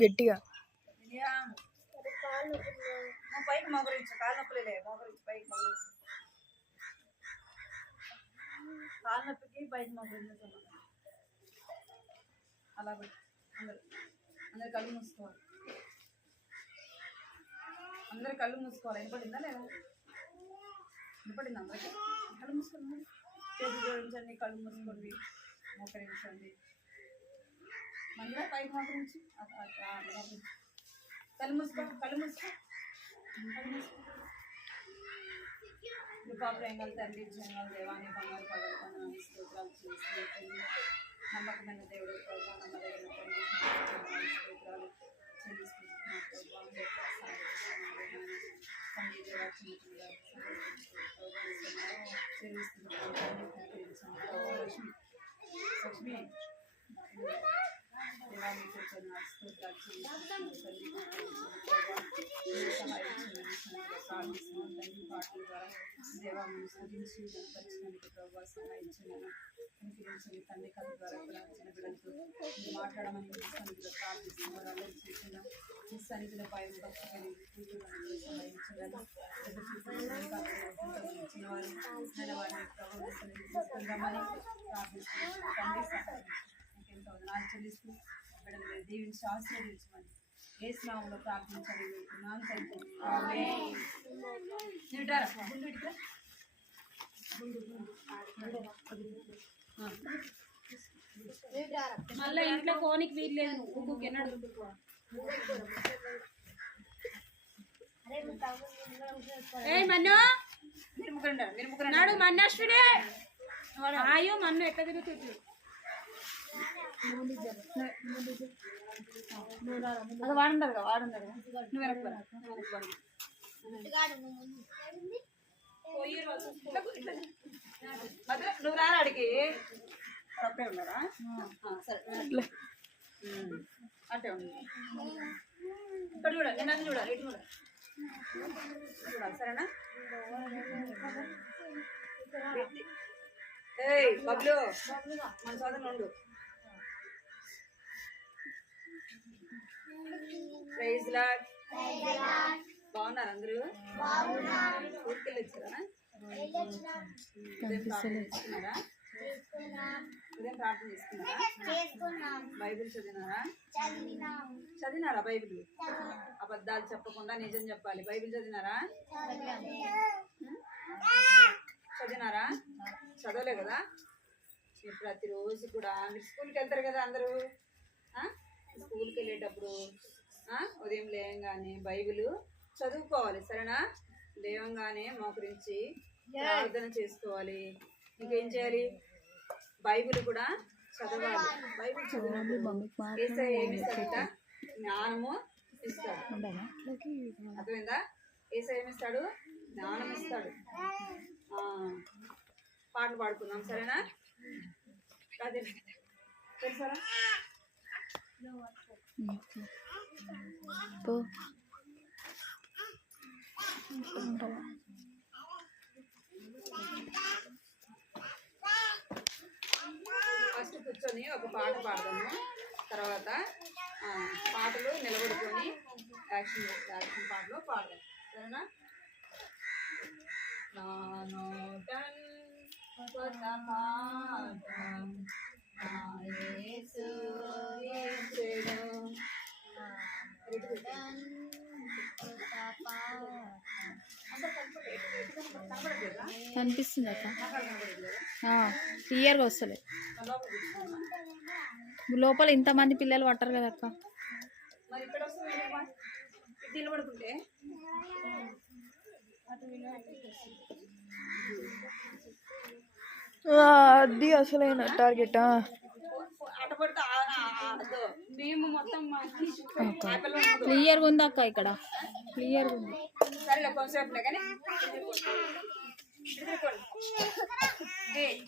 గట్టిగా పైకి మొగరించు, కాలు నొప్పులే మొగరించు, పైకి మొగరించు, కాలు నొప్పికి పైకి మొగరించు. అలా పెట్టి అందరు కళ్ళు మూసుకోవాలి, అందరు కళ్ళు మూసుకోవాలి. వినపడిందా లేదా? వినపడింది అందరికీ? కళ్ళు మూసుకోండి, చేతులు జోడించండి, కళ్ళు మూసుకోండి, మోకరించండి. మందిరా పైకి మోకరించి కళ్ళు మూసుకో, కళ్ళు మూసుకో, కళ్ళు మూసుకో. కృపా ప్రేమల తండ్రి, జంగల్ దేవాన్ని బంగారు పగలు పనులు స్తోత్రాలు చేసి నమ్మకమైన దేవుడు ప్రభావ నమ్మదగిన తండ్రి స్తోత్రాలు చెల్లిస్తున్నాం. లక్ష్మి దేవాన్ని పాటల ద్వారా దేవాన్ని స్థుతించి గణపరిచినందుకు ప్రభావ సహాయించినాను. తండ్రి కథ ద్వారా చిన్న బిడ్డలతో మాట్లాడమని సన్నిధిలో ప్రార్థిస్తున్నారు. అందరూ చేసిన ఈ సన్నిధిలో పై భక్తి కలిగి సహాయించగలను. చిన్నవారు నెలవారిని ప్రభావం తీసుకుందామని ప్రార్థిస్తున్నాను. తండ్రి సహాయం ఇంకెంతో వదనాలు చెల్లిస్తూ బిడ్డలు దీవించి ఆశీర్వదించమని ఏసునామములో ప్రార్థించండి. మళ్ళీ ఇంట్లో కోనికి వీల్లేదు, నువ్వు ఎన్నడు మన్నాడు మన్నాశ్విని ఆయో మన్ను ఎట్లా తిరుగుతుంది. అది వాడుండదు కదా, వాడుండదు నువ్వు నువ్వు రారా అడిగి అట్టే ఉన్నారా? సరే అట్టే ఉంది. ఇక్కడ చూడాలి, నేను అది చూడాలి, ఇటు చూడాలి, సరేనా? ఏయ్ బబ్లు మన సోదరులు ఉండు. Praise lord. బాగున్నారు అందరూ? ఊరికెళ్ళి వచ్చారా? ఉదయం ప్రార్థన చేసుకున్నారా? బైబిల్ చదివినారా? బైబిల్ అబద్ధాలు చెప్పకుండా నిజం చెప్పాలి. బైబిల్ చదివినారా? చదవలే కదా? మీరు ప్రతిరోజు కూడా మీరు స్కూల్కి వెళ్తారు కదా అందరూ. స్కూల్కి వెళ్ళేటప్పుడు ఉదయం లేవంగానే బైబిల్ చదువుకోవాలి, సరేనా? లేవంగానే మోకరించి ప్రార్థన చేసుకోవాలి. ఇంకేం చేయాలి? బైబిల్ కూడా చదవాలి. బైబిల్ చదివినప్పుడు యేసయ్య ఏమి ఇస్తాడట? జ్ఞానము ఇస్తాడు. అర్థమైందా? యేసయ్య ఏమి ఇస్తాడు? జ్ఞానం ఇస్తాడు. పాటలు పాడుకుందాం, సరేనా? తెలుసారా? ఫస్ట్ కూర్చొని ఒక పాట పాడదాము, తర్వాత పాటలు నిలబడుకొని యాక్షన్ పాటలు పాడదాం, సరేనా? కనిపిస్తుంది అక్క, క్లియర్గా వస్తలే. లోపల ఇంతమంది పిల్లలు పట్టరు కదా అక్క. అది అసలైన టార్గెట్. క్లియర్గా ఉంది అక్క, ఇక్కడ క్లియర్గా ఉంది. నేను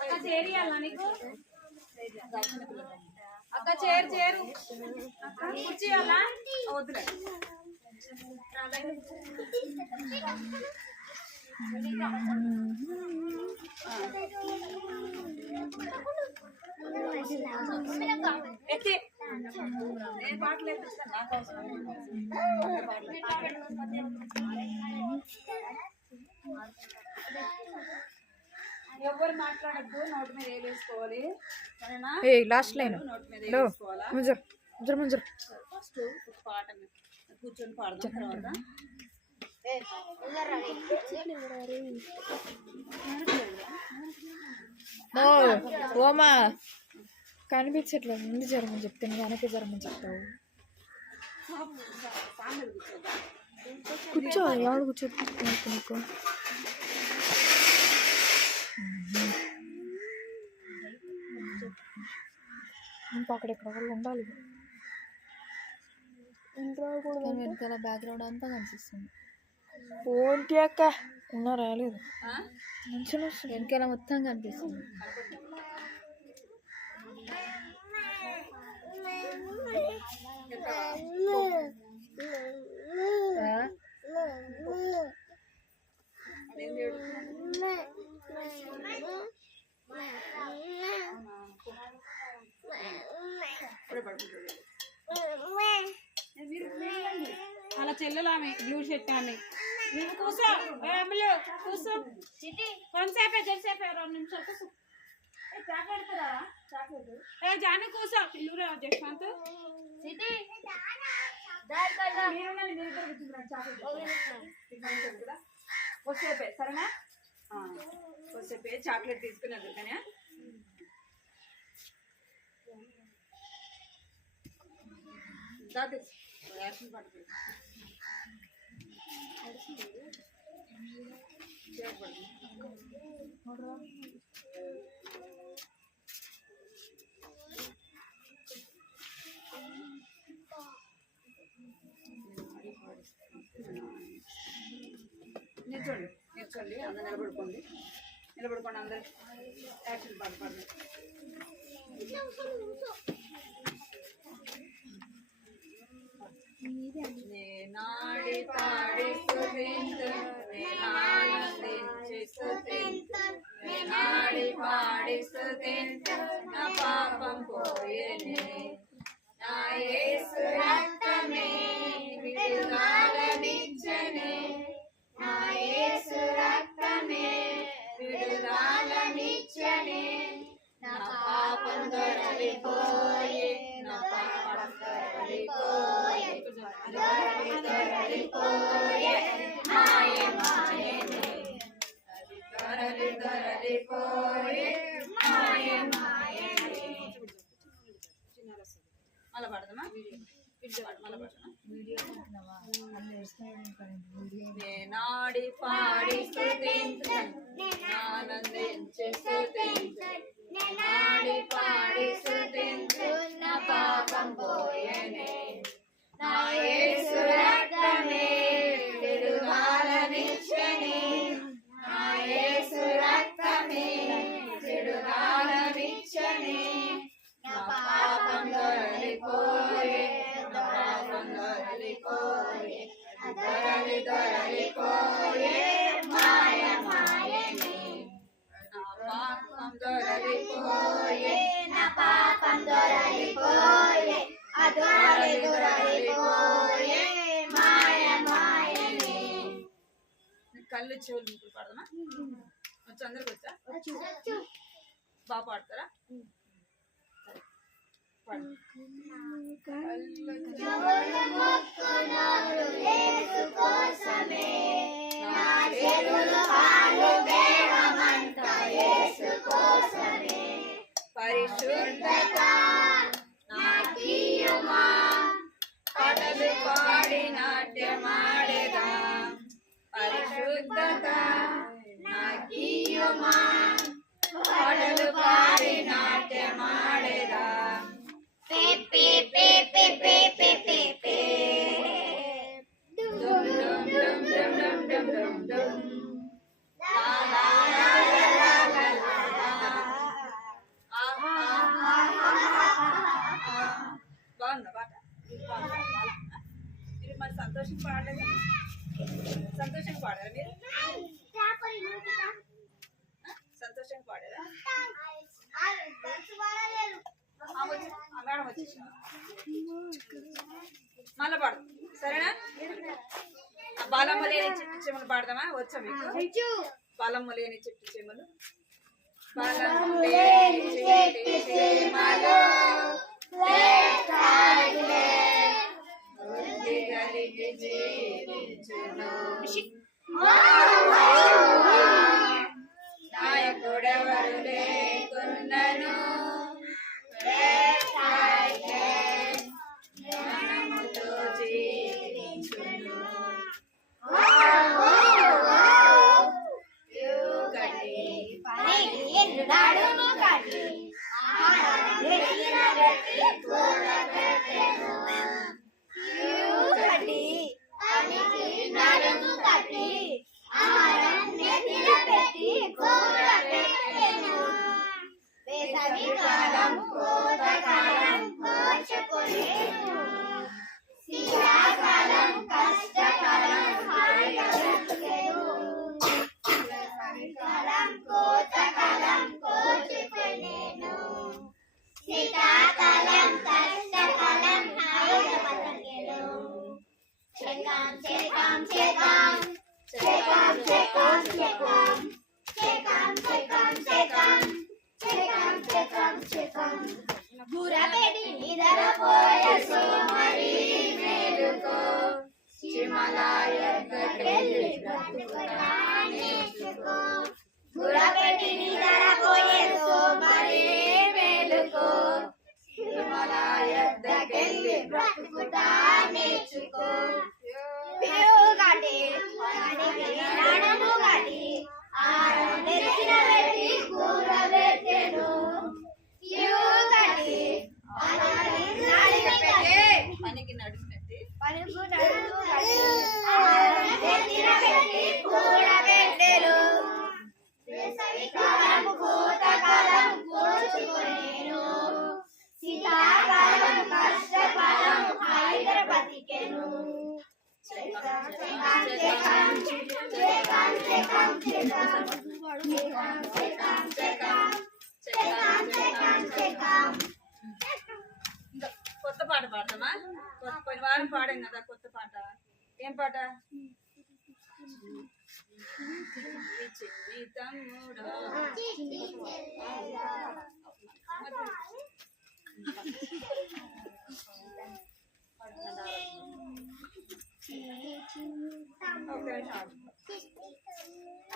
అక్క చేరియాలా నీకు అక్క చేరు అక్క కుర్చీ వాళ్ళ వద్దులే ఎత్తి నేను పాటలు ఎత్తిస్తాను నాకు అవసరం ఎవరు మాట్లాడద్దు నోటి మీద వేసుకోవాలి సరేనా లాస్ట్ లైన్ నోటి మీద వేసుకోవాలా ఫస్ట్ పాట కూర్చొని పాడదాం తర్వాత ఓమా కనిపించట్లేదు ముందు జరమని చెప్తే వెనక జరమని చెప్తావు కూర్చో ఎవడు కూర్చో నీకు ఇంకా అక్కడెక్కడ వాళ్ళు ఉండాలి వెనకాల బ్యాక్గ్రౌండ్ అంతా కనిపిస్తుంది ఏంటి అక్క ఉన్నా రాలేదు మంచిగా వస్తుంది వెనకాల మొత్తం కనిపిస్తుంది అలా చెల్లెలు ఆమె బ్లూ షర్ట్ ఆమె నువ్వు కూర్చో కూర్చో కొంతసేపే జరిసేపే 2 నిమిషాలు కూర్చో జాను కూర్చో పిల్లలు జశ్వంత్ వస్తేపే సరేనా వస్తేపే చాక్లెట్ తీసుకున్నారు కానీ యాక్షన్ పడుతుంది నిల్చోండి అందరు నిలబడుకోండి అందరు యాక్షన్ పడుకోండి నేనాడి పాడి స్తుతింతు నేనానందించి స్తుతింతు నేనాడి పాడి స్తుతింతు నా పాపం పోయేనే నా యేసు రక్తమే విడుదలనిచ్చెనే నా యేసు రక్తమే విడుదలనిచ్చెనే నా పాపం దొరలిపోయే నా పాపం దొరలిపోయే దొరలిపోయే మాయే మాయనే అది దొరలిపోయే మాయే మాయనే మళ్ళా పడదమా నేనాడి పాడి స్తుతించు ఆనందించి స్తుతించు నేనాడి పాడి స్తుతించు నా పాపం పోయేనే నా యేసు రక్తమే విడుదలనిచ్చెనే నా యేసు రక్తమే విడుదలనిచ్చెనే నా పాపం దొరలిపోయే నా పాపం దొరలిపోయే దొరలిపోయే మాయ మాయనే నా పాపం దొరలిపోయే నా పాపం దొరలిపోయే దొరలిపోయే మాయ మాయనే కళ్ళు చెవులు ముక్కులు పాడదామా వచ్చి అందరికి వచ్చా బాగా పాడతారా పరిశుద్ధత నాకీయుమా పాటలు పాడి నాట్యమాడేదా పరిశుద్ధత నాకీయుమా పాటలు పాడి నాట్యమాడేదా మళ్ళా పాడు సరేనా? బాలమ్మ లేని చిట్టి చెమలు పాడదామా? వచ్చా మీకు? బాలమ్మ లేని చిట్టి చెమలు. బాలమ్మ లేని చిట్టి చెమలు కలిగి జీవించును. నాయకుడెవరు లేకున్నను జ్ఞానముతో జీవించును. కొత్త పాట పాడతామా? పోయిన వారం పాడాం కదా కొత్త పాట. ఏం పాట? చిన్ని తమ్ముడా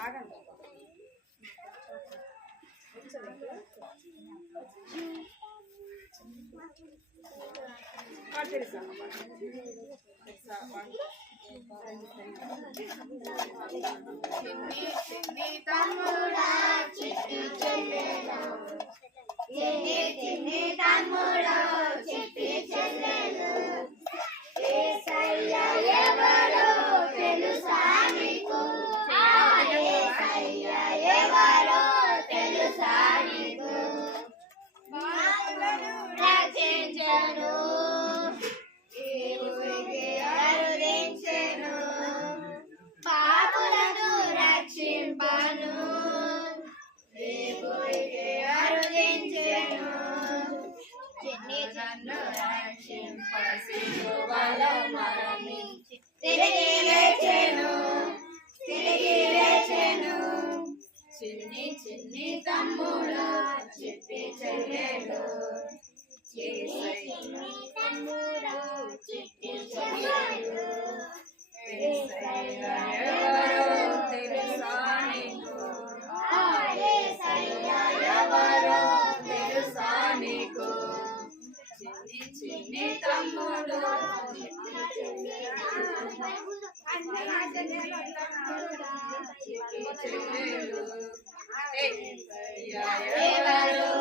ఆగండి. చిన్ని తమ్ముడా చిట్టి చెల్లెలు, చిన్ని తమ్ముడా చిట్టి చెల్లెలు, యేసయ్య ఎవరో తెలుసా నీకు? యేసయ్య ఎవరో తెలుసా నీకు? పాపులను రక్షించెను, దేవునికి అరుదించెను, పాపులను రక్షింపను, దేవునికి అరుదించెను, చిన్ని నన్ను రక్షింప సిలువలో మరణించి తిరిగి లేచెను, తిరిగి లేచెను. చిన్ని చిన్ని తమ్ముడా చిట్టి చెల్లెలు, చిన్ని తమ్ముడా చిట్టి చెల్లెలు, యేసయ్య ఎవరో తెలుసా నీకు? యేసయ్య ఎవరో తెలుసా నీకు? చిన్ని చిన్ని తమ్ముడు ఎవరో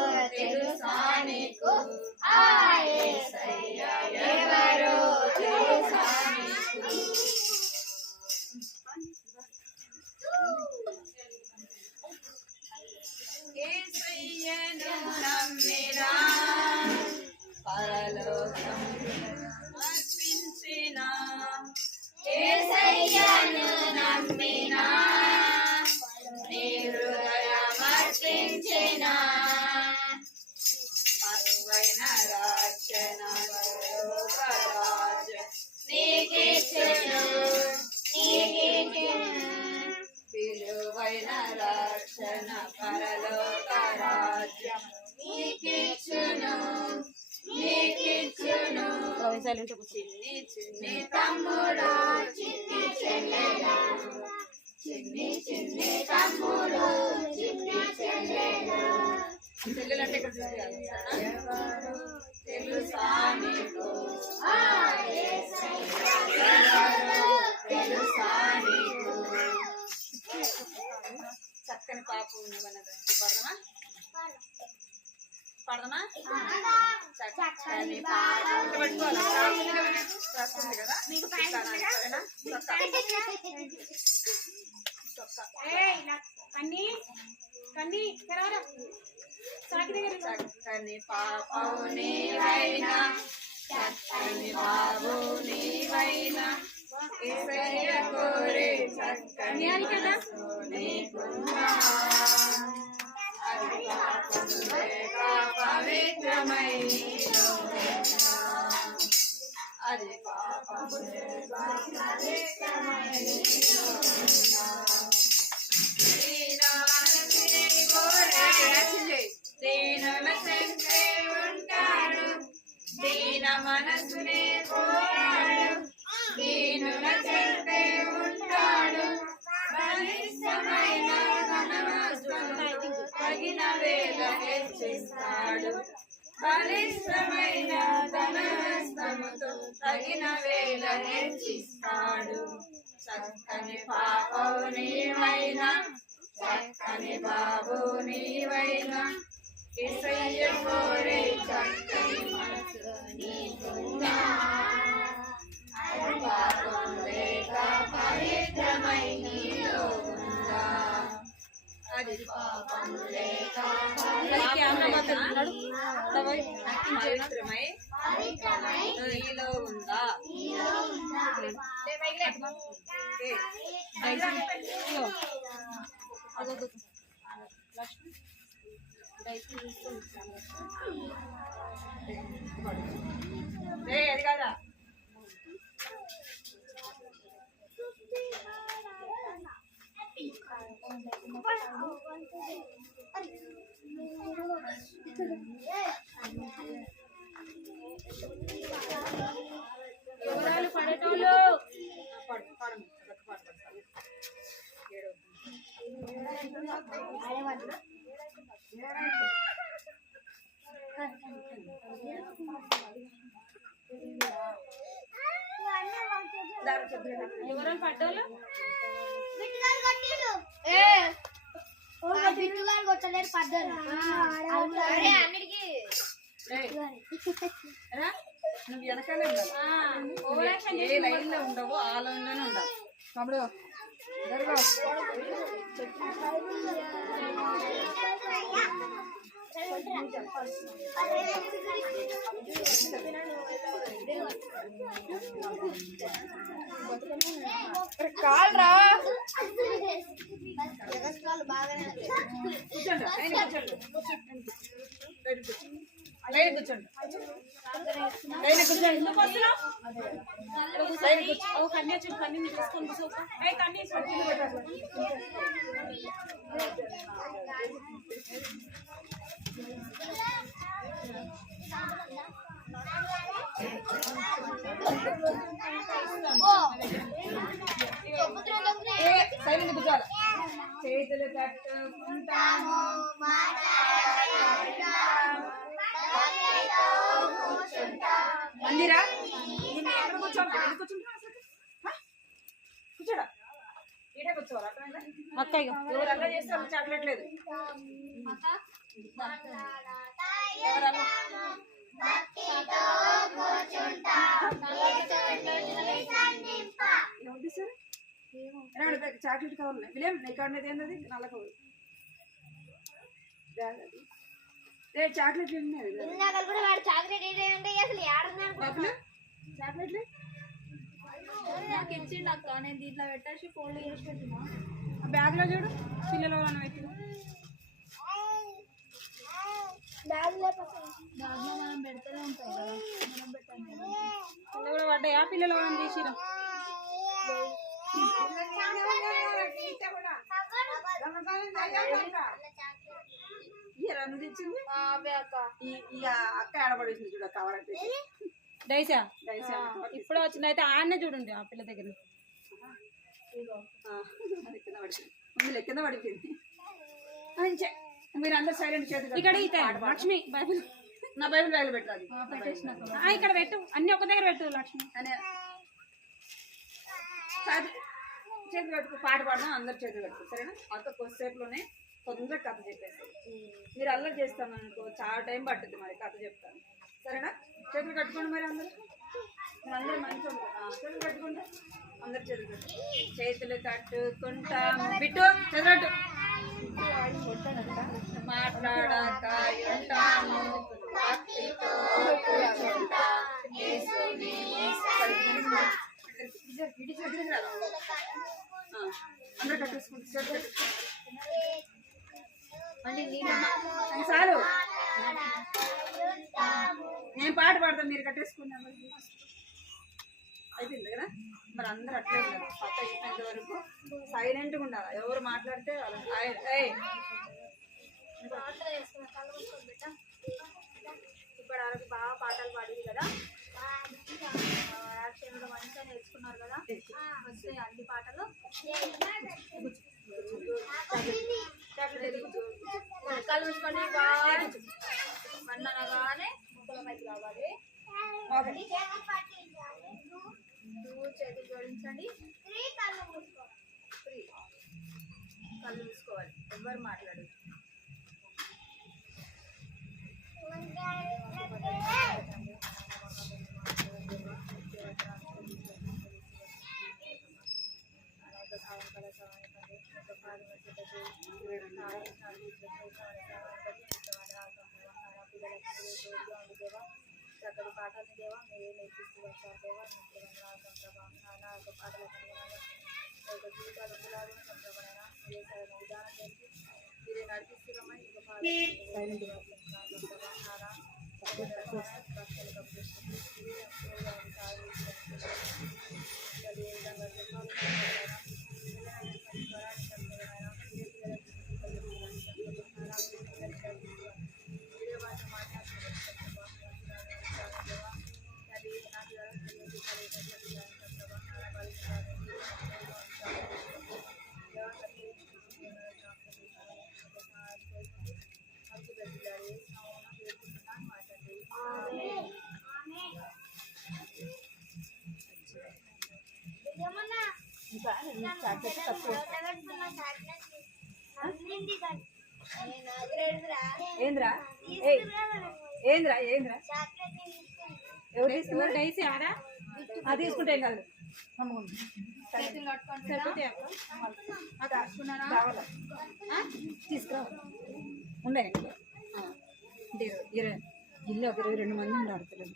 తెలుసా నీకు? యేసయ్య ఎవరో తెలుసా నీకు? యేసయ్యను నమ్మినా పరలోకం అర్పించిన, యేసయ్యను నమ్మినా నీ హృదయం అర్పించిన, రక్షణ పరలోక రాజ్యం నీకిచ్చును నీకిచ్చును చిన్ని చిన్ని తమ్ముడు చిన్ని చెల్లెలు చిన్ని చిన్ని తమ్ముడు చిన్ని చెల్లెలు చెల్లెలంటే ఇక్కడ ఎవరు తెలుసా నీకు తెలుసా నీకు చక్కని పాప ఉన్నవన్నదండి పడదమా పడదమా చక్కని పాప పెట్టుకోవాలా రాస్తుంది కదా సరేనా కన్నీ కన్నీ చక్కని పాపవు నీవైనా చక్కని బాబు నీవైనా యేసయ్య కోరే చక్కని మనసు నీకున్నా అది పాపము లేక పవిత్రమై నీలో ఉన్నా. అది పాపము లేక పవిత్రమై నీలో ఉన్నా. దీనుల చెంతే ఉంటాడు దీన మనసునే కోరాడు దీనుల చెంతే ఉంటాడు బలిష్టమైన తగిన వేద హెచ్చిస్తాడు బలిష్టమైన ధనహస్తముతో తగిన వేల హెచ్చిస్తాడు చక్కని పాపవు నీవైనా చక్కని బాబు నీవైనా యేసయ్య కోరే చక్కని మనసు నీకున్నా అది పాపం లేక పవిత్రమై నీలో ఉందా అది పాపం లేక పవిత్రమై నీలో ఉందా అది కదా ఎవరాలు పడేటోళ్ళు ఎవరు పడ్డోళ్ళు బిట్టుగారు కొట్టలేరు పడ్డారు నువ్వు వెనకాలే ఉండాలి ఏ లైన్ లో ఉండవు ఆ లైన్ లోనే ఉండాలి తమ్ముడు కాల్రా కూర్చోండి లైన్ కూర్చోండి లైన్ కూర్చోండి ఎందుకు వస్తున్నావు ఓ కన్యా చూడు కన్నీ తీసుకొని కూర్చోక ఏ కన్నీ సైలెంట్ కూర్చోవాలి చేతులు కట్టుకుంటాము మందిరా ఎక్కడ కూర్చోవాలి కూర్చోడా ఈడే కూర్చోవాలి అర్థమైందా ఎవరు అలా చేస్తారు చాక్లెట్ లేదు ఎవరన్నా చాక్లెట్ కావాలి విలేం నీ కాడ మీద ఏంటది నల్ల కవర్ చాక్లెట్లు చాక్లెట్లు నాకు ఇచ్చిండు అక్క నేను దీంట్లో పెట్టేసి ఫోల్డ్ చేసి పెట్టినా బ్యాగ్ లో చూడు పిల్లలు పెట్టి దాంట్లో మనం పెడితేనే ఉంటాయి కదా మనం పెట్టాం పిల్లలు కూడా పడ్డాయా పిల్లలు మనం తీసిరా ఇయ్యరా నువ్వు తెచ్చింది అవే అక్క. ఈ అక్క ఆడబడేసింది చూడ కావాలంటే డైసా దయచేసి ఇప్పుడు వచ్చింది అయితే ఆడనే చూడండి ఆ పిల్ల దగ్గర అది కింద పడిపోయింది ముందు కింద పడిపోయింది అంచే మీరు అందరు సైలెంట్ చేతి ఇక్కడ లక్ష్మి బైబిల్ నా బైబిల్ బ్యాగ్ పెట్టాలి ఇక్కడ పెట్టు అన్ని ఒక దగ్గర పెట్టు లక్ష్మి అని చేతులు పెట్టుకు పాట పాడదాం అందరు చేతులు పెట్టుకు సరేనా అంత కొద్దిసేపులోనే తొందరగా కథ చెప్పేస్తాను మీరు అల్లరి చేస్తాను అనుకో చాలా టైం పట్టుద్ది మరి కథ చెప్తాను సరేనా చేతులు కట్టుకోండి మరి అందరూ మీరు అందరూ మంచిగా ఉంటారు చేతులు కట్టుకుంటా అందరు చేతులు కట్టు చేతులు కట్టుకుంటాము బిట్టు చదవట్టు మాట్లాడక ఉంటాము భక్తితో కూర్చుంటాం. యేసుని అందరూ కట్టేసుకుంటారు చేతులు కట్టేసుకుంటారు చాలు నేను పాట పాడతాను మీరు కట్టేసుకున్నాను అయిపోయింది కదా మరి అందరూ అట్లే ఉన్నారు పక్క అయిపోయేంత వరకు సైలెంట్గా ఉండాలి ఎవరు మాట్లాడితే ఇప్పుడు వాళ్ళకి బాగా పాటలు పాడింది కదా, యాక్షన్లో మంచిగా నేర్చుకున్నారు కదా, వస్తాయి అన్ని పాటలు. కళ్ళు చూసుకొని బాగా మన్ననగానే ముక్కల పైకి రావాలి. చేతులు జోడించండి, కళ్ళు చూసుకోవాలి, ఎవరు మాట్లాడదు. చక్కటి పాటలు దేవా మీరే నేర్పిస్తూ వచ్చారు దేవా, పాటల జీవితాలు సంప్రమణ మీరే సరైన విధానం తెలిసి మీరే నడిపిస్తున్నామని ఇక ఏంద్రా ఏంద్రా ఏంద్రా ఎవరు తీసుకున్నారు డైసీ ఆరా అది తీసుకుంటే ఏం కాదు చేతులు కట్టుకుంటున్నా తీసుకురావాలి ఉండే అంటే 22 మంది ఉన్నారు పిల్లలు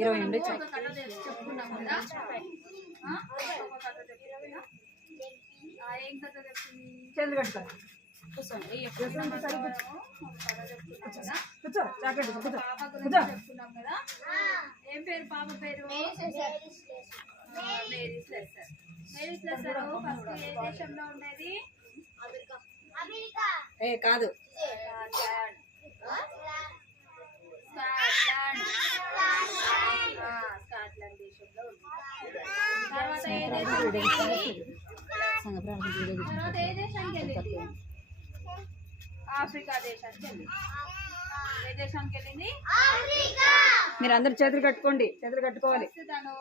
20 ఉండే చెప్పుకున్నాం కదా. ఒక కథ చెప్తున్నా, ఏం కథ చెప్తుంది? చేతులు కట్టుకోవాలి కూర్చో జాకెట్ పాప గురించి చెప్తున్నాం కదా. ఏం పేరు పాప పేరు? Mary Slessor. Mary Slessor first ఏ దేశంలో ఉండేది? ఏ కాదు స్కాట్లాండ్ దేశంలో ఉంది. తర్వాత ఏ దేశానికి వెళ్ళింది? తర్వాత ఏ దేశానికి వెళ్ళింది? ఆఫ్రికా దేశానికి వెళ్ళింది. ఏ దేశానికి వెళ్ళింది? మీరు అందరు చేతులు కట్టుకోండి, చేతులు కట్టుకోవాలి. తను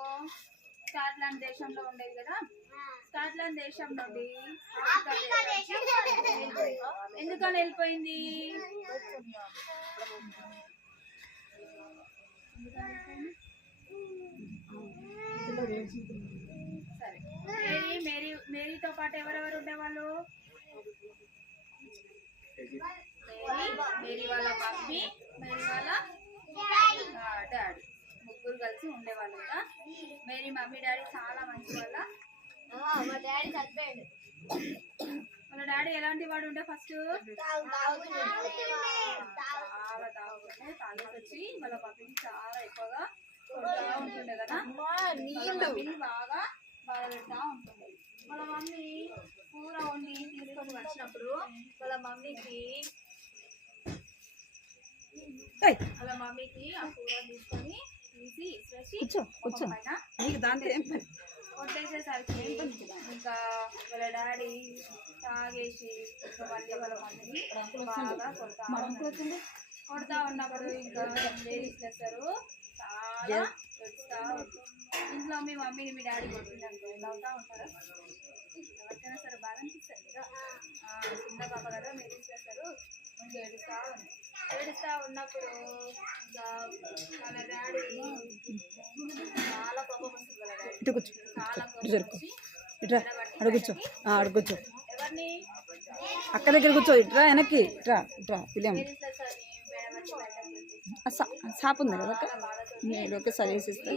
స్కాట్లాండ్ దేశంలో ఉండేది కదా, స్కాట్లాండ్ దేశం నుండి ఎందుకని వెళ్ళిపోయింది? సరే, మేరీతో పాటు ఎవరెవరు ఉండేవాళ్ళు? మేరీ వాళ్ళ మమ్మీ, మేరీ వాళ్ళ డాడీ, ముగ్గురు కలిసి ఉండేవాళ్ళు కదా. మేరీ మమ్మీ డాడీ చాలా మంచి వాళ్ళ. మా డాడీ చనిపోయాడు. వాళ్ళ డాడీ ఎలాంటి వాడు ఉండే? ఫస్ట్ చాలా తాగేసి వచ్చి వాళ్ళ మమ్మీని చాలా ఎక్కువగా కొడుతూ ఉంటుండే కదా. మమ్మీని బాగా బాధ పెడతా ఉంటుండే. వాళ్ళ మమ్మీ కూర వండి తీసుకొని వచ్చినప్పుడు వాళ్ళ మమ్మీకి ఆ కూర తీసుకొని తీసి ఇసిరేసి పైన నీకు దాంతో ఏం పని? కొట్టేసేసరికి ఇంకా వాళ్ళ డాడీ తాగేసి ఇంకా మళ్ళీ వాళ్ళ మమ్మీని బాగా కొడతా ఉన్నప్పుడు ఇంకా లేడీస్ చేస్తారు చాలా ఏడుస్తా ఉంటుంది. ఇంట్లో మీ మమ్మీని మీ డాడీ కొట్టిందనుకో అవుతా ఉంటారా? ఎవరికైనా సరే బాగా అనిపిస్తుంది కదా. చిన్న పాప కదా మీరు చేస్తారు ఇంకా ఏడుస్తా ఉన్నప్పుడు ఇంకా వాళ్ళ డాడీ చాలా కోపం వస్తుంది. వాళ్ళ డాడీ చాలా కోపం వచ్చి అడుగుచ్చు ఎవరిని అక్క దగ్గర కూర్చో. ఇట్రా వెనక్కి ఇట్రా ఇట్రా పిల్లం షాప్ ఉంది కదా అక్క. నేను ఒకేసారి వేసిస్తే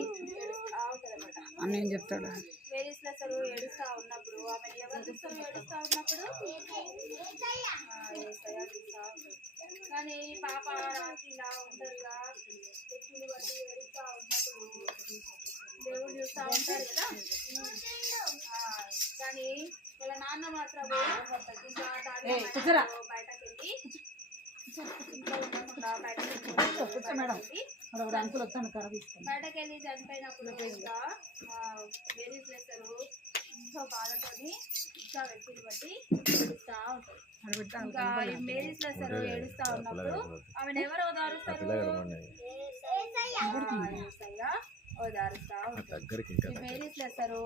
అన్న ఏం చెప్తాడు? వేరేస్తారు ఏడుస్తా ఉన్నప్పుడు ఆమె ఎవరు చూస్తారు? ఏడుస్తా ఉన్నప్పుడు కానీ పాప రాత్రి ఇలా ఉంటుందిగా చెట్టులు బట్టి ఏడుస్తా ఉన్నప్పుడు దేవుడు చూస్తూ ఉంటారు కదా. కానీ వాళ్ళ నాన్న మాత్రం ఇంకా బయటకు వెళ్ళి ఇంట్లో ఉండకుండా బయటకు వెళ్ళి చనిపోయినప్పుడు ఇంకా లేడీస్ చేస్తారు ఇంట్లో బాధతోని ఇంకా వ్యక్తిని బట్టి ఏడుస్తూ ఉంటారు. ఇంకా ఈ లేడీస్ చేస్తారు ఏడుస్తూ ఉన్నప్పుడు ఆమెను ఎవరు ఓదారుస్తారు? ఓదారుస్తూ ఉంటారు. ఈ లేడీస్ చేస్తారు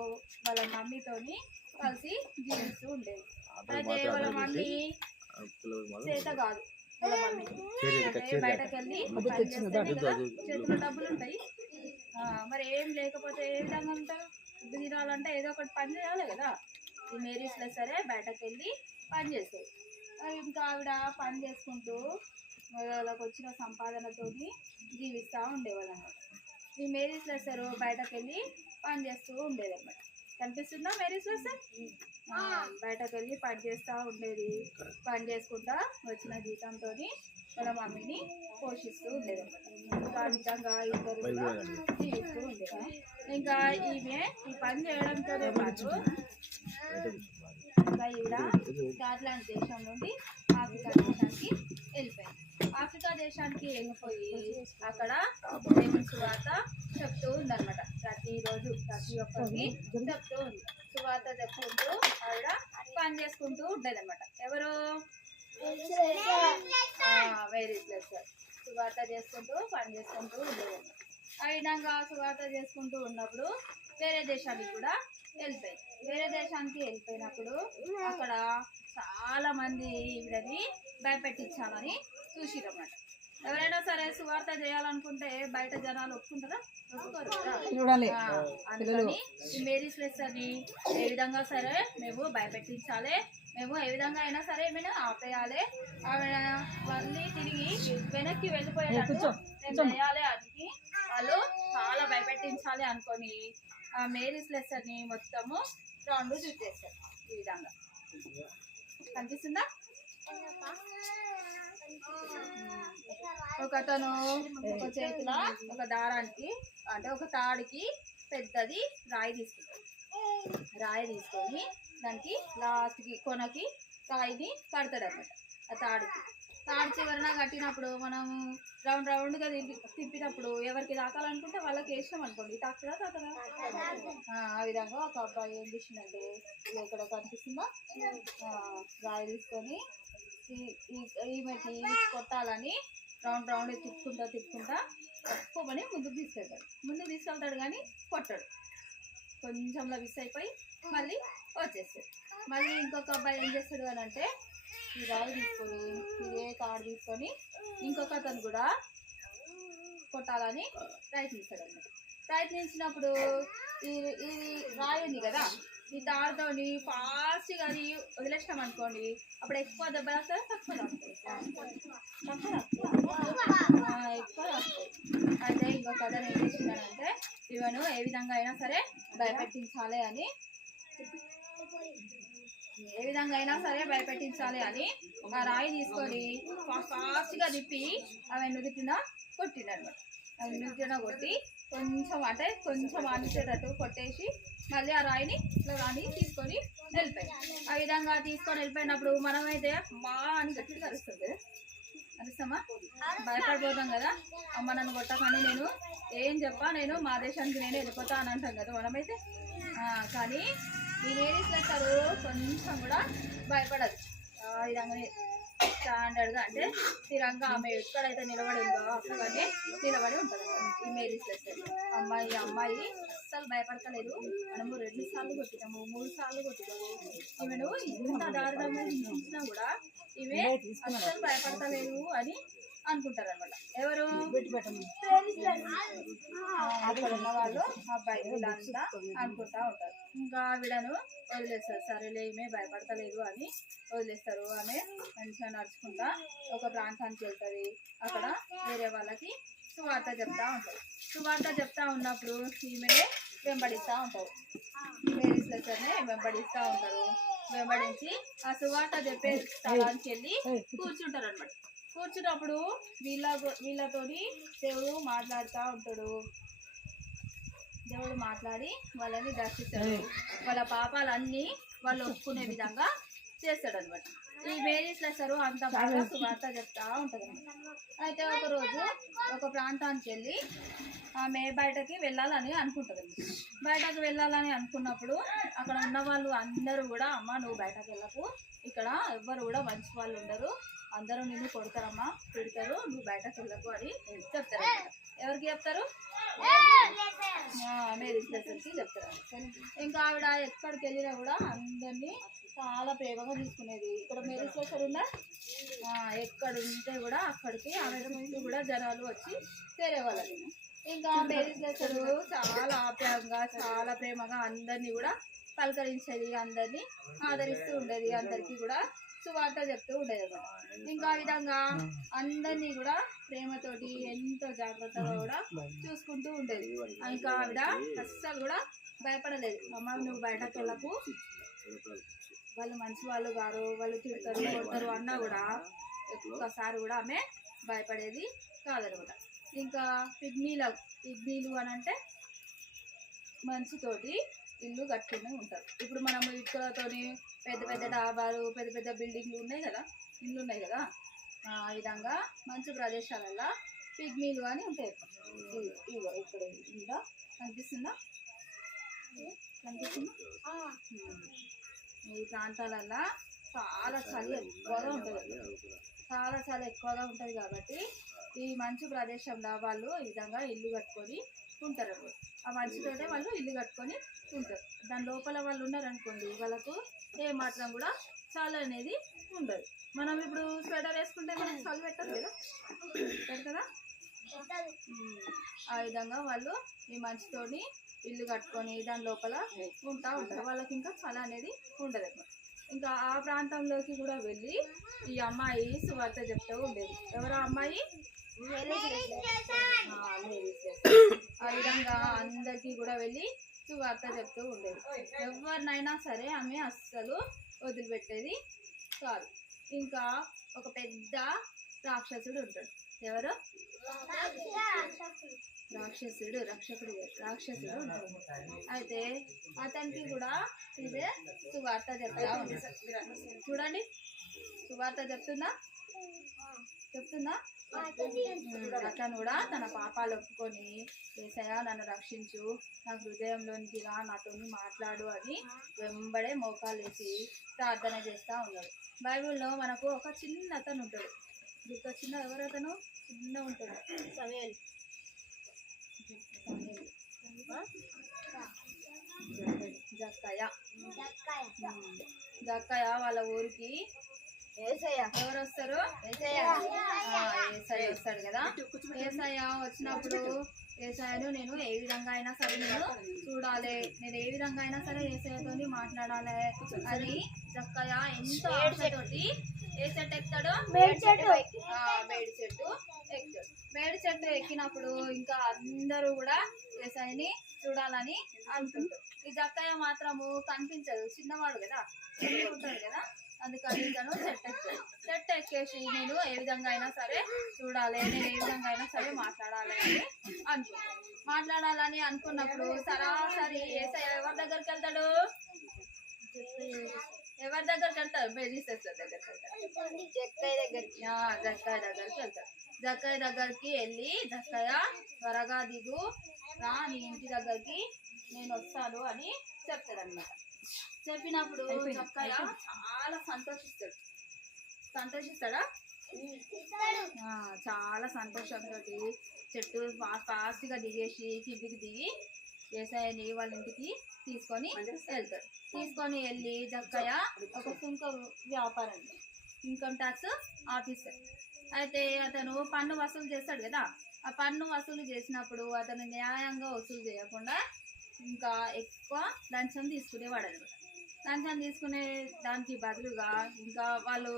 వాళ్ళ మమ్మీతోని కలిసి జీవిస్తూ ఉండేది. అయితే వాళ్ళ మమ్మీ చేత కాదు, వాళ్ళ మమ్మీ బయటకు వెళ్ళి చేతిలో డబ్బులు ఉంటాయి. మరి ఏం లేకపోతే ఏ విధంగా ఉంటారు? ఫుడ్ తినాలంటే ఏదో ఒకటి పని చేయాలి కదా. ఈ మేరీస్లో సరే బయటకు వెళ్ళి పని చేసేది. ఇంకా ఆవిడ పని చేసుకుంటూ వాళ్ళకి వచ్చిన సంపాదనతో జీవిస్తూ ఉండేవాళ్ళు అన్నమాట. ఈ మేరీస్ లెసరు బయటకు వెళ్ళి పని చేస్తూ ఉండేది అన్నమాట. కనిపిస్తుందా మేరీస్ లెసర్? బయటకు వెళ్ళి పని చేస్తూ ఉండేది. పని చేసుకుంటా వచ్చిన జీతంతో వాళ్ళ మమ్మీని పోషిస్తూ ఉండేది అన్నమాట. ఇంకా ఆ విధంగా ఇద్దరు కూడా జీవిస్తూ ఉండేది. ఇంకా ఈమె ఈ పని చేయడంతోనే పాటు ఇంకా ఈవిడ స్కాట్లాండ్ దేశం నుండి ఆఫ్రికా దేశానికి వెళ్ళిపోయింది. ఆఫ్రికా దేశానికి వెళ్ళిపోయి అక్కడ దేవుని సువార్త చెప్తూ ఉందన్నమాట. ప్రతిరోజు ప్రతి ఒక్కరికి చెప్తూ ఉంది. సువార్త చెప్పుకుంటూ ఆవిడ పని చేసుకుంటూ ఉండేది అనమాట. ఎవరు? వేరే ప్లేస్ సువార్త చేసుకుంటూ పని చేసుకుంటూ ఉండేది. ఆ విధంగా సువార్త చేసుకుంటూ ఉన్నప్పుడు వేరే దేశానికి కూడా వెళ్ళిపోయింది. వేరే దేశానికి వెళ్ళిపోయినప్పుడు అక్కడ చాలా మంది ఈవిడని భయపెట్టించాలని చూసిరన్నమాట. ఎవరైనా సరే సువార్త చేయాలనుకుంటే బయట జనాలు ఒప్పుకుంటారా? ఒప్పుకోరు కదా. అందుకని మేరీస్ లెస్సర్ని ఏ విధంగా సరే మేము భయపెట్టించాలి, మేము ఏ విధంగా అయినా సరే మేము ఆపేయాలి, ఆమె మళ్ళీ తిరిగి వెనక్కి వెళ్ళిపోయేటట్టు మేము చేయాలి అని వాళ్ళు చాలా భయపెట్టించాలి అనుకొని ఆ మేరీస్ లెస్సర్ని మొత్తము రౌండ్ చుట్టేస్తారు. ఈ విధంగా కనిపిస్తుందా? ఒకతను ఒక చేతిలో ఒక దారానికి అంటే ఒక తాడికి పెద్దది రాయి తీసుకుంటాడు. రాయి తీసుకొని దానికి లాస్ట్కి కొనకి రాయిని కడతాడు అన్నమాట. ఆ తాడికి తాడి చివరన కట్టినప్పుడు మనం రౌండ్ రౌండ్గా తిప్పినప్పుడు ఎవరికి తాకాలనుకుంటే వాళ్ళకి వేసినాం అనుకోండి, తాకుతుందా తాకదా? ఆ విధంగా ఒక అబ్బాయి ఏం చేసిందంటే ఇక్కడ కనిపిస్తుందా రాయి తీసుకొని ఈమెకి కొట్టాలని రౌండ్ రౌండ్ తిప్పుకుంటా తక్కువని ముందుకు తీసుకెళ్తాడు కానీ కొట్టాడు. కొంచెంలో మిస్ అయిపోయి మళ్ళీ వచ్చేస్తాడు. మళ్ళీ ఇంకొక అబ్బాయి ఏం చేస్తాడు అని అంటే ఈ రాయి తీసుకొని ఇదే తాడు తీసుకొని ఇంకొక అతను కూడా కొట్టాలని ప్రయత్నిస్తాడు అన్నమాట. ప్రయత్నించినప్పుడు ఈ రాయి ఉంది కదా, ఈ తాడుతోని ఫాస్ట్గా అది వదిలేసినాం అనుకోండి, అప్పుడు ఎక్కువ దెబ్బ రాస్తారా తక్కువ రాస్తాయి? ఎక్కువ రాస్తాయి. అయితే ఇంకొక అతను ఏం చేసిందంటే ఇవను ఏ విధంగా అయినా సరే భయపెట్టించాలి అని ఆ రాయి తీసుకొని ఫాస్ట్గా తిప్పి ఆమె నుదిటిన కొట్టిండు అనమాట. అది నుదిటిన కొట్టి కొంచెం అంటే కొంచెం అనిచేటట్టు కొట్టేసి మళ్ళీ ఆ రాయిని ఇట్లా కానీ తీసుకొని వెళ్ళిపోయి ఆ విధంగా తీసుకొని వెళ్ళిపోయినప్పుడు మనమైతే అమ్మా అని గట్టిగా కలుస్తుంది కదా, అరుస్తామా, భయపడిపోతాం కదా. అమ్మ నన్ను కొట్టకని నేను ఏం చెప్పా, నేను మా దేశానికి నేను వెళ్ళిపోతా అని అంటాం కదా మనమైతే. కానీ ఈ లేడీస్ లెక్కరు కొంచెం కూడా భయపడదు. ఆ విధంగానే స్టాండర్డ్గా అంటే స్థిరంగా ఆమె ఎక్కడైతే నిలబడి ఉందో అక్కడనే నిలబడి ఉంటుంది ఈ మేరీస్ లెక్కర్. అమ్మాయి అస్సలు భయపడతలేదు. మనము 2 సార్లు కొట్టినాము, 3 సార్లు కొట్టినాము. ఈమెను ఇంత దారుణంగా హింసించినా కూడా ఈమె అస్సలు భయపడతలేదు అని అనుకుంటారు అనమాట. ఎవరు అక్కడ ఉన్న వాళ్ళు అబ్బాయిలు వీళ్ళంతా అనుకుంటా ఉంటారు. ఇంకా ఆవిడను వదిలేస్తారు. సరేలే ఈమె భయపడతలేదు అని వదిలేస్తారు. ఆమె మంచిగా నడుచుకుంటా ఒక ప్రాంతానికి వెళ్తుంది. అక్కడ వేరే వాళ్ళకి సువార్త చెప్తా ఉంటుంది. సువార్త చెప్తా ఉన్నప్పుడు ఈమెనే వెంబడిస్తూ ఉంటారు. మేరీస్ లెక్కనే వెంబడిస్తూ ఉంటారు. వెంబడించి ఆ సువార్త చెప్పే స్థలానికి వెళ్ళి కూర్చుంటారు అనమాట. కూర్చున్నప్పుడు వీళ్ళతోని దేవుడు మాట్లాడుతూ ఉంటాడు. దేవుడు మాట్లాడి వాళ్ళని దర్శిస్తాడు. వాళ్ళ పాపాలన్నీ వాళ్ళు ఒప్పుకునే విధంగా చేస్తాడు అనమాట. ఈ మేరీస్ లెక్కరు అంత బాగా సువార్త చెప్తా ఉంటుంది. అయితే ఒకరోజు ఒక ప్రాంతానికి వెళ్ళి ఆమె బయటకి వెళ్ళాలని అనుకుంటుంది. బయటకు వెళ్ళాలని అనుకున్నప్పుడు అక్కడ ఉన్న వాళ్ళు అందరూ కూడా, అమ్మ నువ్వు బయటకు వెళ్ళకు, ఇక్కడ ఎవ్వరు కూడా మంచి వాళ్ళు ఉండరు, అందరూ నిన్ను కొడతారమ్మా, పెడతారు, నువ్వు బయటకు వెళ్ళకు అని చెప్తారు. ఎవరికి చెప్తారు? మేరీస్ లెక్కర్కి చెప్తారు. ఇంకా ఆవిడ ఎక్కడికి వెళ్ళినా కూడా అందరినీ చాలా ప్రేమగా తీసుకునేది. ఇక్కడ మేరీస్ లెక్కర్ ఉందా, ఎక్కడ ఉంటే కూడా అక్కడికి ఆవిడ ముందు కూడా జనాలు వచ్చి చేరేవాళ్ళని. ఇంకా మేరీస్ లెక్కరు చాలా ఆప్యాయంగా చాలా ప్రేమగా అందరినీ కూడా పలకరించేది, అందరినీ ఆదరిస్తూ ఉండేది, అందరికీ కూడా సువార్త చెప్తూ ఉండేది. ఇంకా ఆ విధంగా అందరినీ కూడా ప్రేమతోటి ఎంతో జాగ్రత్తగా కూడా చూసుకుంటూ ఉండేది. ఇంకా ఆవిడ అస్సలు కూడా భయపడలేదు. అమ్మ నువ్వు బయటకు వెళ్ళకు, వాళ్ళు మంచి వాళ్ళు కాదు, వాళ్ళు తిడతారు కొడతారు అన్నా కూడా ఒక్కసారి కూడా ఆమె భయపడేది కాదనమాట. ఇంకా పిగ్మీలు అని అంటే మంచుతోటి ఇల్లు కట్టుకుని ఉంటారు. ఇప్పుడు మనము ఇటుకలతోని పెద్ద పెద్ద డాబాలు పెద్ద పెద్ద బిల్డింగ్లు ఉన్నాయి కదా, ఇల్లు ఉన్నాయి కదా, ఆ విధంగా మంచు ప్రదేశాలలో పిగ్మీలు అని ఉంటాయి. ఇగో ఇక్కడ ఇంకా కనిపిస్తుందా, ఈ ప్రాంతాలల్లో చాలా చలి ఎక్కువగా ఉంటుంది, చాలా ఎక్కువగా ఉంటుంది. కాబట్టి ఈ మంచు ప్రదేశంలో వాళ్ళు ఈ విధంగా ఇల్లు కట్టుకొని ఉంటారు. ఆ మంచుతోటే వాళ్ళు ఇల్లు కట్టుకొని ఉంటారు. దాని లోపల వాళ్ళు ఉన్నారనుకోండి, వాళ్ళకు ఏ మాత్రం కూడా చలి అనేది ఉండదు. మనం ఇప్పుడు స్వెటర్ వేసుకుంటే మనకు చలి పెట్టదు కదా, పెడతారా? ఆ విధంగా వాళ్ళు ఈ మంచుతోని ఇల్లు కట్టుకొని దాని లోపల ఉంటారు. వాళ్ళకి ఇంకా చలి అనేది ఉండదు. ఇంకా ఆ ప్రాంతంలోకి కూడా వెళ్ళి ఈ అమ్మాయి సువార్త చెప్తూ ఉండేది. ఎవరో అమ్మాయి ఆ విధంగా అందరికీ కూడా వెళ్ళి సువార్త చెప్తూ ఉండేది. ఎవరినైనా సరే ఆమె అస్సలు వదిలిపెట్టేది కాదు. ఇంకా ఒక పెద్ద రాక్షసుడు ఉంటాడు. ఎవరు? రాక్షసుడు ఉంటాడు. అయితే అతనికి కూడా ఇదే సువార్త చెప్తా ఉంది. చూడండి, సువార్త చెప్తుందా? అతను కూడా తన పాపాలు ఒప్పుకొని, యేసయ్యా నన్ను రక్షించు, నా హృదయంలోనికి రా, నాతో మాట్లాడు అని వెంబడే మోకాలు వేసి ప్రార్థన చేస్తూ ఉన్నాడు. బైబిల్లో మనకు ఒక చిన్న అతను ఉంటాడు. చిన్న ఎవరు అతను? చిన్న ఉంటాడు, జక్కయ్య వాళ్ళ ఊరికి ఎవరు వస్తారు? ఏసయ్య వస్తాడు కదా. ఏసయ్య వచ్చినప్పుడు ఏసయ్యను నేను ఏ విధంగా అయినా సరే నేను చూడాలి, నేను ఏ విధంగా అయినా సరే ఏసయ్యతో మాట్లాడాలి అని జక్కయ్య ఎంతో ఆశతోటి ఏ చెట్టు ఎక్కుతాడు? మేడి చెట్టు ఎక్కుతాడు. మేడి చెట్టు ఎక్కినప్పుడు ఇంకా అందరూ కూడా ఏసయ్యని చూడాలని అనుకుంటారు. ఈ జక్కయ్య మాత్రము కనిపించదు, చిన్నవాడు కదా, ఉంటాడు కదా, అందుకని తను చెట్టు ఎక్కుతాడు. చెట్టు ఎక్కి ఎక్కేసి నేను ఏ విధంగా అయినా సరే చూడాలి, నేను ఏ విధంగా అయినా సరే మాట్లాడాలి అని అనుకుంటాను. మాట్లాడాలని అనుకున్నప్పుడు సరాసరి ఏసయ్య ఎవరి దగ్గరికి వెళ్తాడు? ఎవరి దగ్గరికి వెళ్తాడు? బెజిసెస్ దగ్గరికి వెళ్తాడు. జక్కయ్య దగ్గరికి. జక్కయ్య దగ్గరికి వెళ్తాడు. జక్కయ్య దగ్గరికి వెళ్ళి, జక్కయ్య త్వరగా దిగు రా, నీ ఇంటి దగ్గరికి నేను వస్తాను అని చెప్తాడు అనమాట. చెప్పినప్పుడు జక్కయ్య చాలా సంతోషిస్తాడా? చాలా సంతోషంతో చెట్టు ఫాస్ట్గా దిగేసి కిందికి దిగి ఏసయ్యని వాళ్ళ ఇంటికి తీసుకొని వెళ్తాడు. తీసుకొని వెళ్ళి జక్కయ్య ఒక సుంక వ్యాపారం, ఇన్కమ్ ట్యాక్స్ ఆఫీసర్. అయితే అతను పన్ను వసూలు చేస్తాడు కదా, ఆ పన్ను వసూలు చేసినప్పుడు అతను న్యాయంగా వసూలు చేయకుండా ఇంకా ఎక్కువ లంచం తీసుకునేవాడు అనమాట. లంచం తీసుకునే దానికి బదులుగా ఇంకా వాళ్ళు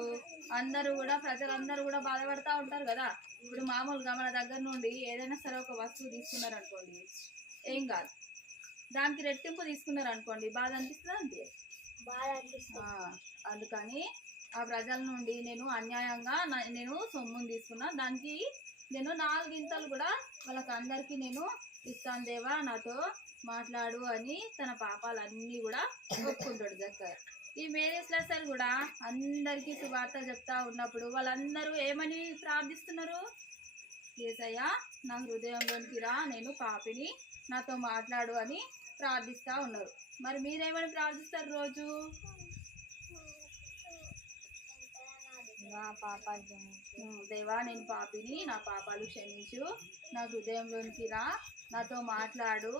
అందరూ కూడా, ప్రజలందరూ కూడా బాధపడుతూ ఉంటారు కదా. ఇప్పుడు మామూలుగా మన దగ్గర నుండి ఏదైనా సరే ఒక వస్తువు తీసుకున్నారనుకోండి, ఏం కాదు, దానికి రెట్టింపు తీసుకున్నారు అనుకోండి, బాధ అనిపిస్తుందా? అంతే బాగా అనిపిస్తుంది. అందుకని ఆ ప్రజల నుండి నేను అన్యాయంగా నేను సొమ్ముని తీసుకున్నా, దానికి నేను 4 గింతలు కూడా వాళ్ళకి అందరికీ నేను ఇస్తాను దేవా, నాతో మాట్లాడు అని తన పాపాలన్నీ కూడా ఒప్పుకుంటాడు జక్కయ్య. ఈ మేరీ స్లెసర్ కూడా అందరికీ సువార్త చెప్తా ఉన్నప్పుడు వాళ్ళందరూ ఏమని ప్రార్థిస్తున్నారు? యేసయ్య నా హృదయంలోనికి రా, నేను పాపిని, నాతో మాట్లాడు అని ప్రార్థిస్తూ ఉన్నారు. మరి మీరేమని ప్రార్థిస్తారు రోజు? నా పాపాలు దేవా నేను పాపిని, నా పాపాలు క్షమించు, నా హృదయంలోనికి రా, నాతో మాట్లాడు,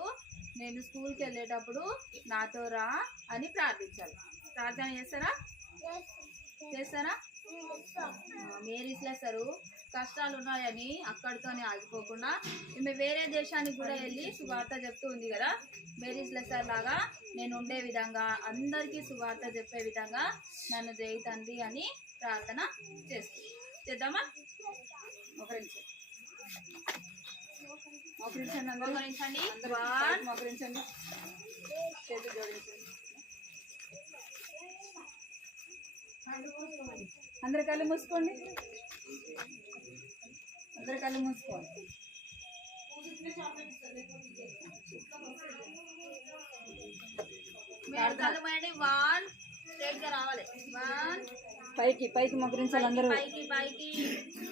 నేను స్కూల్కి వెళ్ళేటప్పుడు నాతో రా అని ప్రార్థించాలి. ప్రార్థన చేస్తారా? మేరీ స్లెసరు కష్టాలు ఉన్నాయని అక్కడితోనే ఆగిపోకుండా ఈమె వేరే దేశానికి కూడా వెళ్ళి సువార్త చెప్తూ ఉంది కదా. మేరీ స్లెసర్ లాగా నేను ఉండే విధంగా, అందరికీ సువార్త చెప్పే విధంగా నన్ను చేయి తండ్రి అని ప్రార్థన చేద్దామా? మోకరించండి. చేతులు జోడించండి. అందరి కళ్ళు మూసుకోండి. కళ్ళు మూసుకోండి. కళ్ళు పోయండి. 1 స్ట్రైట్ గా రావాలి. 1 పైకి మొకరించాలి. అందరూ పైకి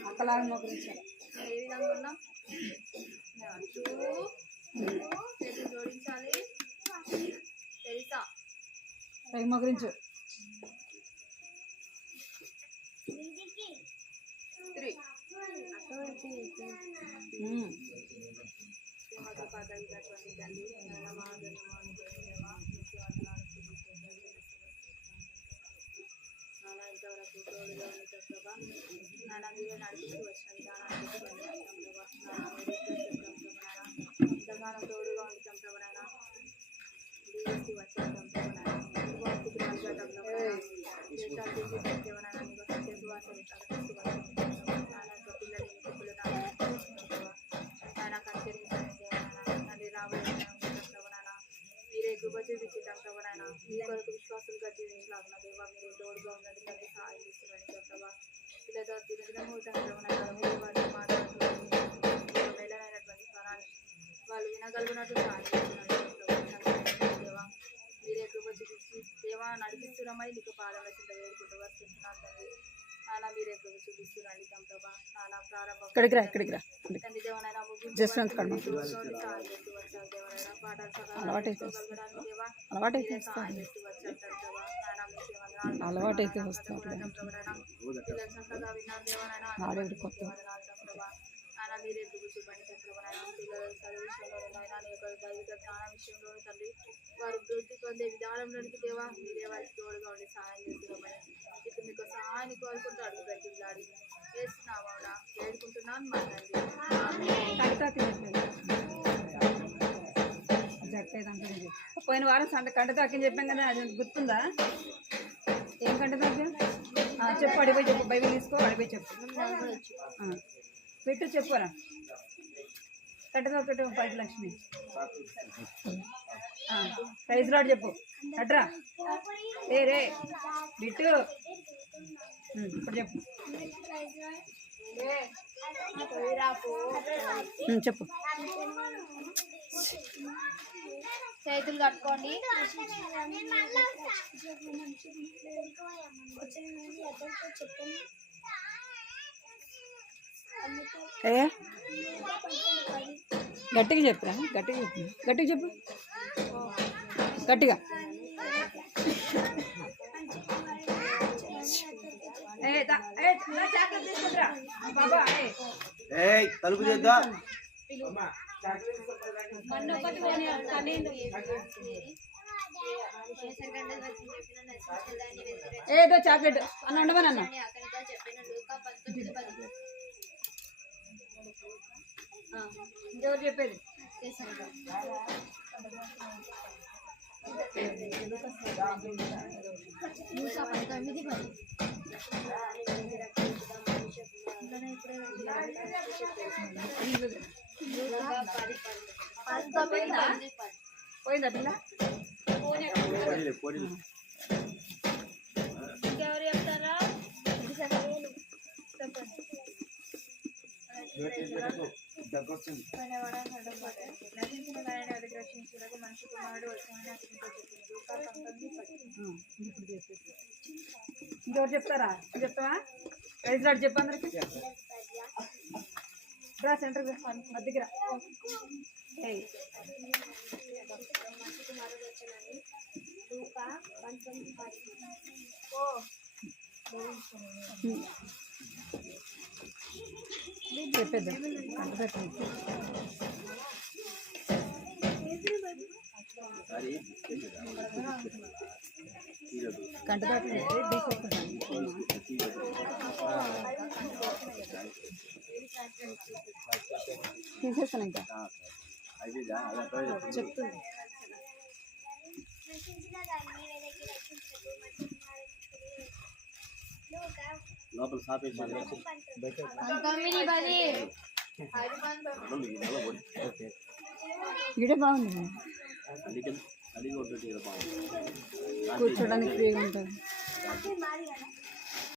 అక్కలాగా మొకరించాలి. ఏ విధంగా ఉన్నాం? 2 చేతులు జోడించాలి. తెలుసా? పైకి మొకరించు. 3 ఇంతవరకు తోడుగా ఉండే ప్రభా, నాన్న మీరే నడిపిస్తూ వచ్చిన విధానాన్ని ఎంతగానో తోడుగా ఉంటాం ప్రభానా. డిఎస్సి వచ్చేస్తాం ప్రభానా. వాటికి రాజాటంలో దేశాలు తిరిగి దేవనాన్ని చేసి వాటి పిల్లలు పిల్లలు ఆయన కనికరించండి దేవనాన్న. తండ్రి రాబోయే ప్రభానా మీరే కృప చూపించాం ప్రభానా. మీ కొరకు విశ్వాసులుగా జీవించలాగిన దేవా మీరు తోడుగా ఉన్నది తండ్రి సహాయం చేస్తున్నాను ప్రభా. పిల్లతో దినదినము తండ్రి మీరు వారితో మాట్లాడుతున్నారు వెళ్ళనైనటువంటి స్వరాన్ని వాళ్ళు వినగలుగునట్టు సహాయం చేస్తున్నాను దేవా. మీరే కృప చూపించి దేవా నడిపిస్తున్నామని నీకు పాదం కింద వేడుకుంటూ వస్తున్నాను తండ్రి. నాన్న మీరే కృప చూపిస్తున్నాండి ప్రభా. నాన్న ప్రారంభం తండ్రి దేవనైనా ముగింపు సహాయం చేస్తూ వచ్చారు దేవనైనా పాఠాలు చదవగలగడానికి దేవా మీరే సహాయం చేస్తూ వచ్చారు ప్రభా. నాన్న మీకే వందనాలు. అలవాటైతే వస్తుంది. పిల్లలు చక్కగా విన్నారు దేవనైనా ఆడేవిడి కొత్త ప్రభా. నాన్న మీరే కృప చూపండి ప్రభానా. పిల్లలు చదువు విషయంలోనైనా నీ యొక్క దైవిక జ్ఞానం విషయంలోనూ తండ్రి వారు వృద్ధి పొందే విధానంలోనికి దేవా మీరే వారికి తోడుగా ఉండి సహాయం చేస్తున్నామని ఇప్పుడు మీకు సహాయాన్ని కోరుకుంటూ అడుగు పెట్టిందాడి వేస్తున్నామా వేడుకుంటున్నాను మా తండ్రి. పోయిన వారం కంట తాకని చెప్పాం కదా, అది గుర్తుందా? ఏం కంట తాకా? చెప్పు, అడిపోయి చెప్పు. బైబిల్ తీసుకో, అడిపోయి చెప్పు. పెట్టు, చెప్పురా. కట్టతో పెట్టు. 5 లక్షలు ప్రైజ్ రాడు చెప్పు. అట్రా రే బిట్టు ఇప్పుడు చెప్పు చెప్పు. చేతులు కట్టుకోండి. ఏ గట్టిగా చెప్పురా, గట్టిగా చెప్పు, గట్టిగా చెప్పు, గట్టిగా. తలుపు చేద్దా ఏదో చాక్లెట్ అన్న ఉండమని అన్న. ఇంకెవరు చెప్పేది? పోయిందా పిల్ల? ఇంకెవరు చెప్తారా? ఇంకెవరు చెప్తారా? చెప్తావా? రైతులాడు చెప్పు అందరికి. రా సెంటర్ దగ్గర. చెప్పేద్దాం. కంటదాటి తీసేస్తాను ఇంకా చెప్తుంది. లోపల సాపేసి ఇడే బాగుంది, కూర్చోడానికి ఫ్రీగా ఉంటుంది.